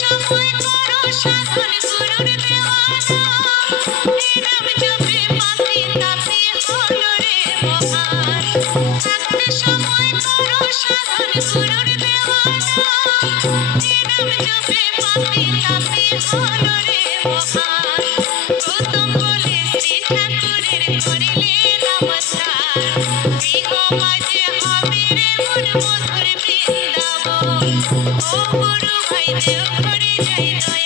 সময় করো সাধন গুরুর দেওয়ানা, এই নাম জপে পাপি তাপি হলো রে মহান। থাকতে সময় করো সাধন গুরুর দেওয়ানা, এই নাম জপে পাপি তাপি হলো রে মহান। গৌতম বলে শ্রী ঠাকুরের করিলে নমস্কার, গৃহ মাঝে হবে রে মন মধুর বৃন্দাবন। ও গুরু ভাই দেও ঘরে যাই দয়া